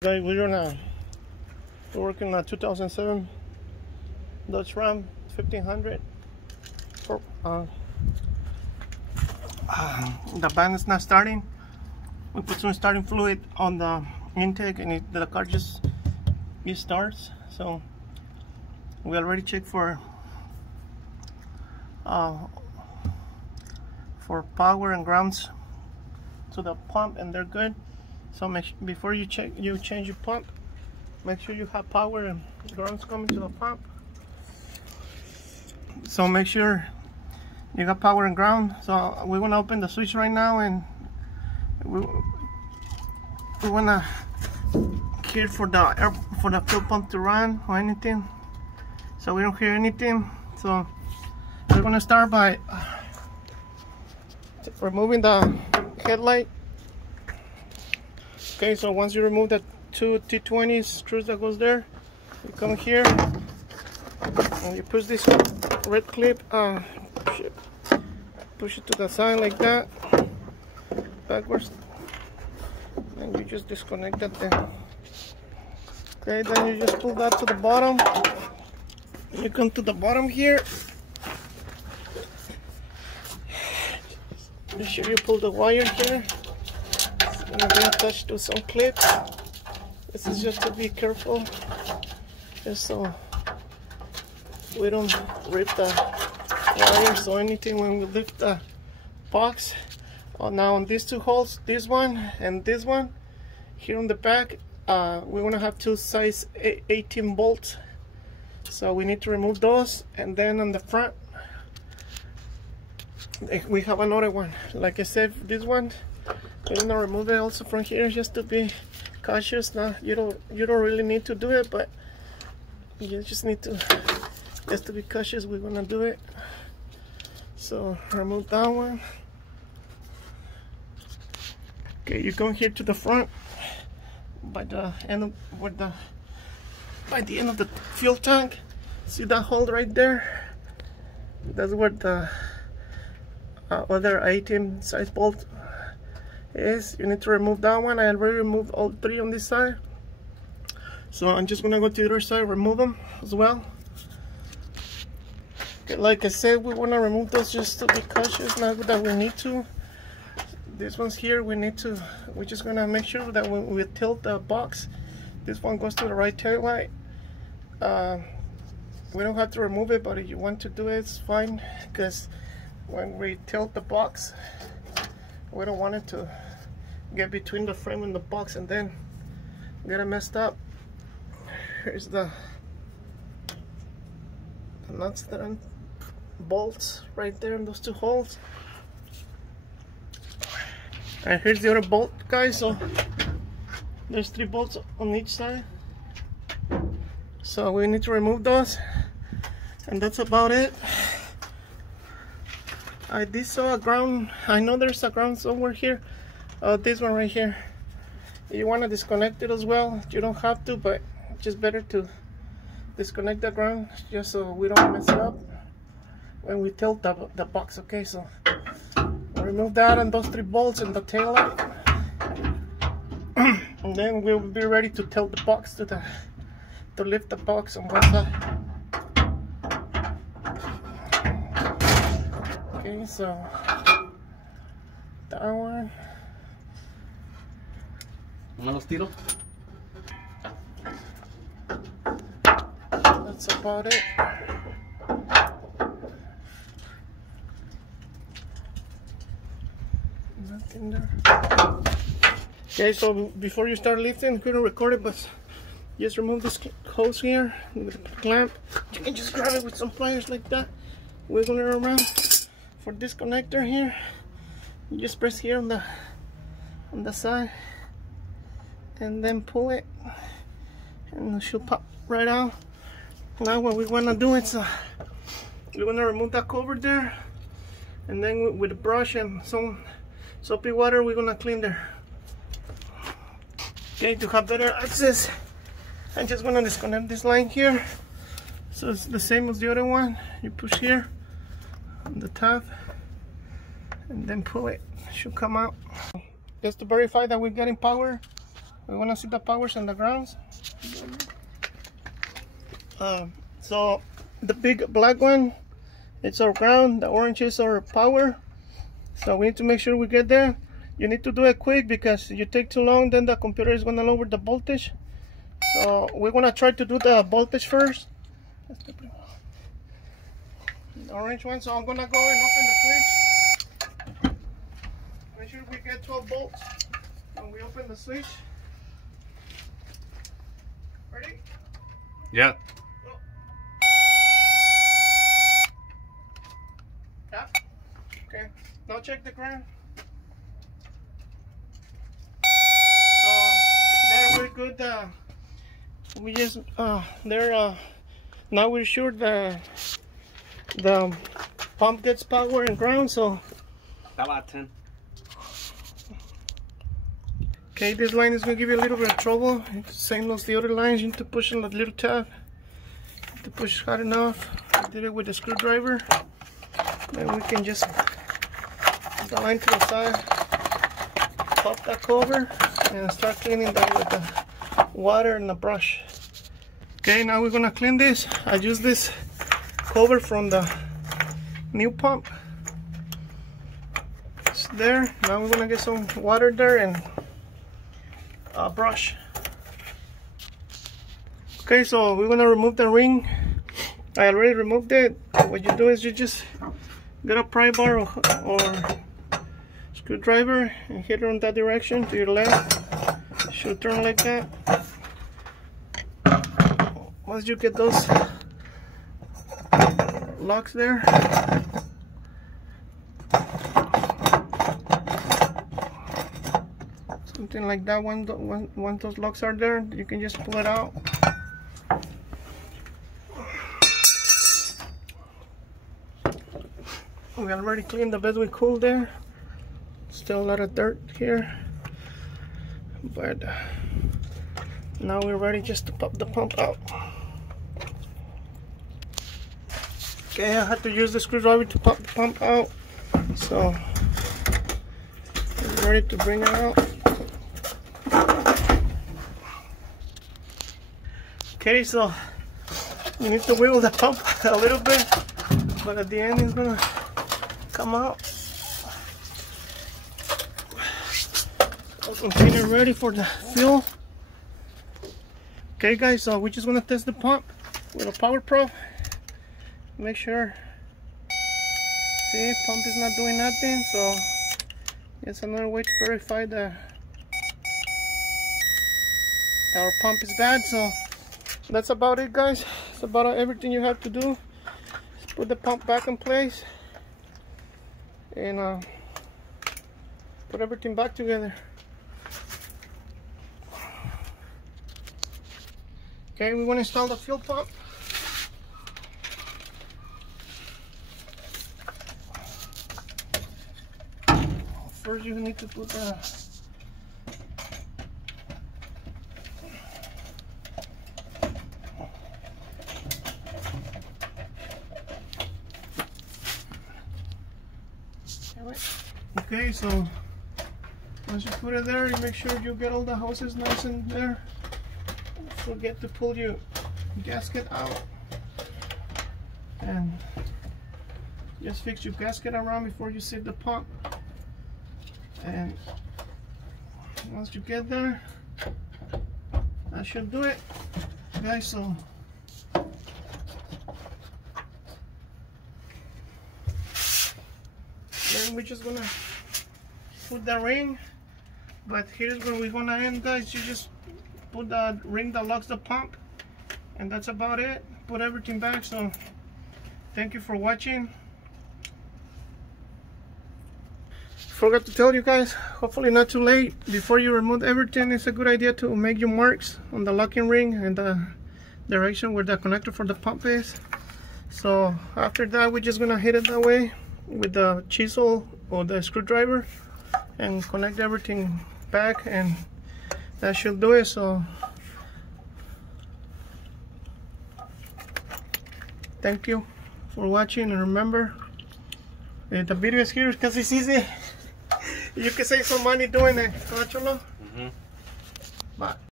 Guys, we're working on a 2007 Dodge Ram 1500. The van is not starting. We put some starting fluid on the intake, and the car just starts. So we already checked for power and grounds to the pump, and they're good. So before you change your pump, make sure you have power and grounds coming to the pump. So make sure you got power and ground. So we're gonna open the switch right now, and we wanna hear for the fuel pump to run or anything. So we don't hear anything. So we're gonna start by removing the headlight. Okay, so once you remove the two T20 screws that goes there, you come here and you push this red clip, push it to the side like that, backwards, and you just disconnect that thing. Okay, then you just pull that to the bottom. You come to the bottom here. Make sure you pull the wire here. It's gonna be attached to some clips. This is just to be careful, just so we don't rip the wires or anything when we lift the box. Now on these two holes, this one and this one, here on the back, we're gonna have two size 18 bolts. So we need to remove those, and then on the front, we have another one. Like I said, this one, we're gonna remove it also from here, just to be cautious. Now you don't really need to do it, but you just need to, just to be cautious, we're gonna do it. So remove that one. Okay, you come here to the front by the end of by the end of the fuel tank. See that hole right there? That's where the other 18 size bolt is. You need to remove that one. I already removed all three on this side, so I'm just gonna go to the other side, remove them as well. Okay, like I said, we want to remove those just to be cautious. Now that we need to, this one's here, we're just gonna make sure that when we tilt the box, this one goes to the right tail light. We don't have to remove it, but if you want to do it, it's fine, because when we tilt the box, we don't want it to get between the frame and the box and then get it messed up. Here's the nuts that are bolts right there in those two holes, and here's the other bolt, guys. So there's 3 bolts on each side, so we need to remove those, and that's about it. I did saw a ground. I know there's a ground somewhere here. This one right here. You want to disconnect it as well. You don't have to, but it's just better to disconnect the ground, just so we don't mess it up when we tilt the box. Okay, so we'll remove that and those 3 bolts and the tail light, and then we'll be ready to tilt the box to lift the box on one side. Okay, so that one. ¿No los tiro? That's about it. Nothing there. Okay, so before you start lifting, you couldn't record it, but just remove this hose here with the clamp. You can just grab it with some pliers like that, wiggle it around. For this connector here, you just press here on the side, and then pull it, and it should pop right out. Now what we want to do is we want to remove that cover there, and then with a brush and some soapy water, we're gonna clean there. Okay, to have better access, I'm just gonna disconnect this line here, so it's the same as the other one. You push here on the tab and then pull it. It should come out. Just to verify that we're getting power, We want to see the powers and the grounds. So the big black one, it's our ground. The orange is our power. So we need to make sure we get there. You need to do it quick because if you take too long, then the computer is going to lower the voltage. So we're going to try to do the voltage first. The orange one, so I'm going to go and open the switch. Make sure we get 12 volts when we open the switch. Ready? Yeah. Go. Yeah. Okay. Now check the ground. So there we're good. We just now we're sure the pump gets power and ground. So about 10. Okay, this line is going to give you a little bit of trouble. It's the same as the other lines. You need to push on the little tab. You have to push hard enough. I did it with a screwdriver. Then we can just put the line to the side, pop that cover, and start cleaning that with the water and the brush. Okay, now we're going to clean this. I use this cover from the new pump. It's there. Now we're going to get some water there and brush. Okay, so we're gonna remove the ring. I already removed it. What you do is you just get a pry bar or screwdriver and hit it on that direction to your left. It should turn like that. Once you get those locks there, something like that, once those locks are there, you can just pull it out. We already cleaned the bed we cooled there. Still a lot of dirt here, but now we're ready just to pop the pump out. Okay, I had to use the screwdriver to pop the pump out, so we're ready to bring it out. Okay, so you need to wiggle the pump a little bit, but at the end it's gonna come out. Container ready for the fuel. Okay guys, so we're just gonna test the pump with a power probe. Make sure. See, pump is not doing nothing, so it's another way to verify that our pump is bad. So that's about it, guys. It's about everything you have to do. Just put the pump back in place and put everything back together. Okay, we want to install the fuel pump. First you need to put the okay, so once you put it there, you make sure you get all the hoses nice in there. Don't forget to pull your gasket out and just fix your gasket around before you set the pump. And once you get there, that should do it, guys. So then we're just gonna put the ring, but here's where we're gonna end, guys. You just put the ring that locks the pump, and that's about it. Put everything back. So thank you for watching. Forgot to tell you guys, hopefully not too late, before you remove everything, it's a good idea to make your marks on the locking ring and the direction where the connector for the pump is. So after that, we're just gonna hit it that way with the chisel or the screwdriver and connect everything back, and that should do it. So thank you for watching, and remember, the video is here because it's easy. You can save some money doing it, huh, Cholo? Bye.